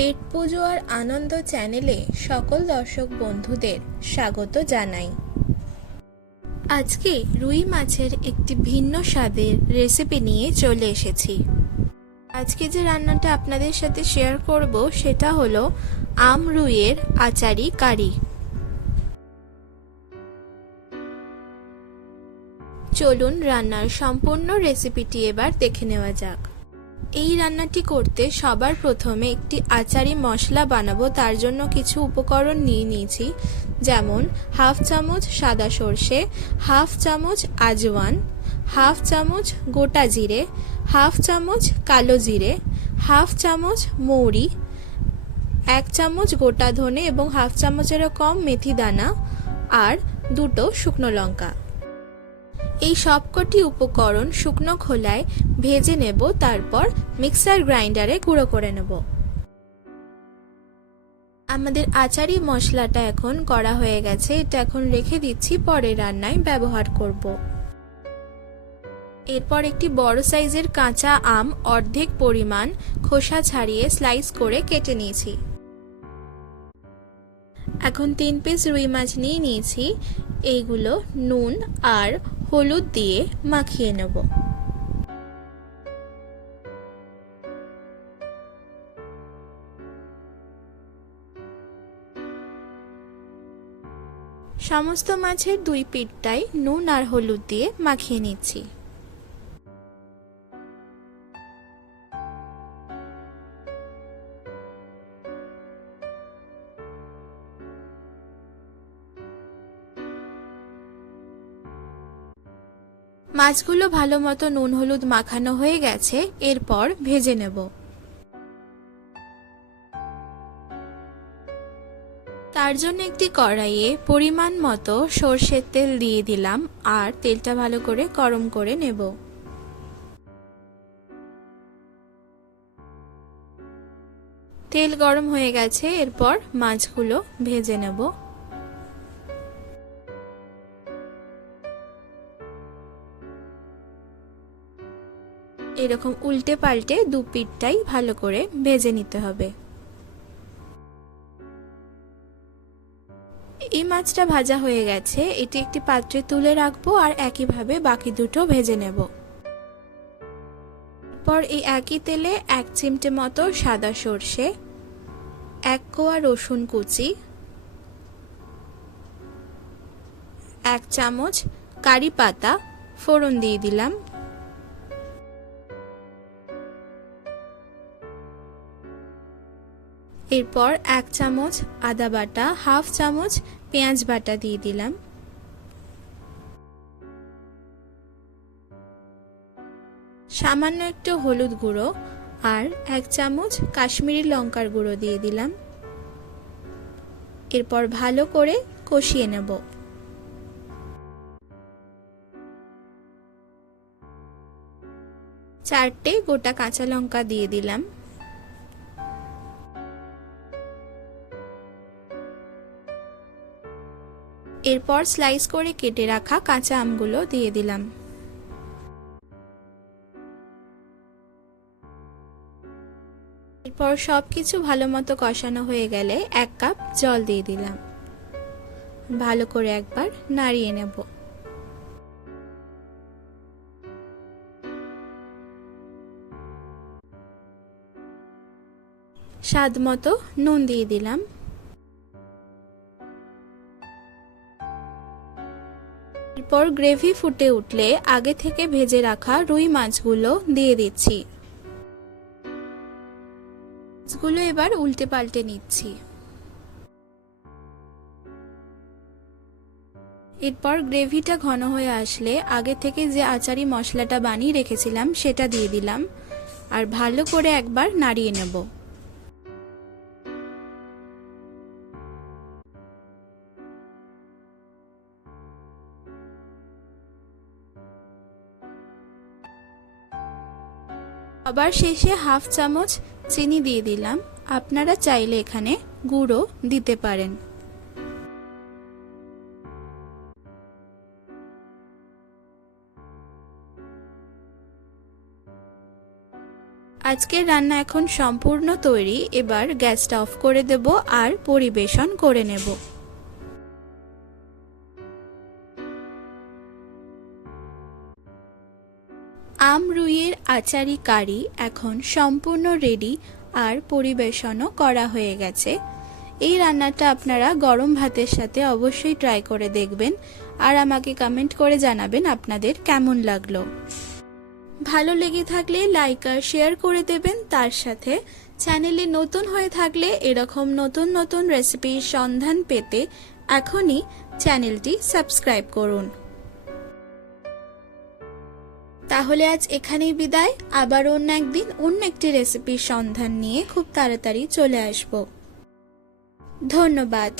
পেট পুজো আর আনন্দ চ্যানেলে সকল দর্শক বন্ধুদের স্বাগত জানাই। আজকে রুই মাছের একটি ভিন্ন স্বাদের রেসিপি নিয়ে চলে এসেছি। আজকে যে রান্নাটা আপনাদের সাথে শেয়ার করব সেটা হলো আম রুইয়ের আচারি কারি। চলুন রান্নার সম্পূর্ণ রেসিপিটি এবার দেখে নেওয়া যাক। এই রান্নাটি করতে সবার প্রথমে একটি আচারি মশলা বানাবো, তার জন্য কিছু উপকরণ নিয়ে নিয়েছি, যেমন হাফ চামচ সাদা সর্ষে, হাফ চামচ আজওয়ান, হাফ চামচ গোটা জিরে, হাফ চামচ কালো জিরে, হাফ চামচ মৌরি, 1 চামচ গোটা ধনে এবং হাফ চামচেরও কম মেথি দানা আর 2টো শুকনো লঙ্কা। এই সবকটি উপকরণ শুকনো খোলায় ভেজে নেব, তারপর মিক্সার গ্রাইন্ডারে গুঁড়ো করে নেব। আমাদের আচারি মশলাটা এখন করা হয়ে গেছে, এটা এখন রেখে দিচ্ছি, পরে রান্নায় ব্যবহার করব। এরপর একটি বড় সাইজের কাঁচা আম অর্ধেক পরিমাণ খোসা ছাড়িয়ে স্লাইস করে কেটে নিয়েছি। এখন 3 পিস রুই মাছ নিয়ে নিয়েছি, এইগুলো নুন আর হলুদ দিয়ে মাখিয়ে নেব। সমস্ত মাছের 2 পিঠটাই নুন আর হলুদ দিয়ে মাখিয়ে নিচ্ছি। মাছগুলো ভালো মতো নুন হলুদ মাখানো হয়ে গেছে, এরপর ভেজে নেব। তার জন্য একটি কড়াইয়ে পরিমাণ মতো সরষের তেল দিয়ে দিলাম আর তেলটা ভালো করে গরম করে নেব। তেল গরম হয়ে গেছে, এরপর মাছগুলো ভেজে নেব। এরকম উল্টে পাল্টে 2 পিঠটাই ভালো করে ভেজে নিতে হবে। এই মাছটা ভাজা হয়ে গেছে, এটি একটি পাত্রে তুলে রাখবো আর একইভাবে বাকি দুটো ভেজে নেব। এরপর এই একই তেলে 1 চিমটে মতো সাদা সর্ষে, 1 কোয়া রসুন কুচি, 1 চামচ কারি পাতা ফোড়ন দিয়ে দিলাম। এরপর 1 চামচ আদা বাটা, হাফ চামচ পেঁয়াজ বাটা দিয়ে দিলাম। সামান্য একটু হলুদ গুঁড়ো আর 1 চামচ কাশ্মীরি লঙ্কার গুঁড়ো দিয়ে দিলাম। এরপর ভালো করে কষিয়ে নেব। চারটে গোটা কাঁচা লঙ্কা দিয়ে দিলাম। এরপর স্লাইস করে কেটে রাখা কাঁচা আমগুলো দিয়ে দিলাম। এরপর সবকিছু ভালো মতো কষানো হয়ে গেলে 1 কাপ জল দিয়ে দিলাম। ভালো করে একবার নাড়িয়ে নেব। স্বাদ মতো নুন দিয়ে দিলাম। এরপর গ্রেভি ফুটে উঠলে আগে থেকে ভেজে রাখা রুই মাছগুলো দিয়ে দিচ্ছি। মাছগুলো এবার উল্টে পাল্টে নিচ্ছি। এরপর গ্রেভিটা ঘন হয়ে আসলে আগে থেকে যে আচারি মশলাটা বানিয়ে রেখেছিলাম সেটা দিয়ে দিলাম আর ভালো করে একবার নাড়িয়ে নেব। আবার শেষে হাফ চামচ চিনি দিয়ে দিলাম, আপনারা চাইলে এখানে গুঁড়ো দিতে পারেন। আজকের রান্না এখন সম্পূর্ণ তৈরি। এবার গ্যাসটা অফ করে দেব আর পরিবেশন করে নেব। আমরুইয়ের আচারি কারি এখন সম্পূর্ণ রেডি আর পরিবেশনও করা হয়ে গেছে। এই রান্নাটা আপনারা গরম ভাতের সাথে অবশ্যই ট্রাই করে দেখবেন আর আমাকে কমেন্ট করে জানাবেন আপনাদের কেমন লাগলো। ভালো লেগে থাকলে লাইক আর শেয়ার করে দেবেন। তার সাথে চ্যানেলে নতুন হয়ে থাকলে এরকম নতুন নতুন রেসিপির সন্ধান পেতে এখনই চ্যানেলটি সাবস্ক্রাইব করুন। তাহলে আজ এখানেই বিদায়। আবার অন্য একদিন অন্য একটি রেসিপির সন্ধান নিয়ে খুব তাড়াতাড়ি চলে আসব। ধন্যবাদ।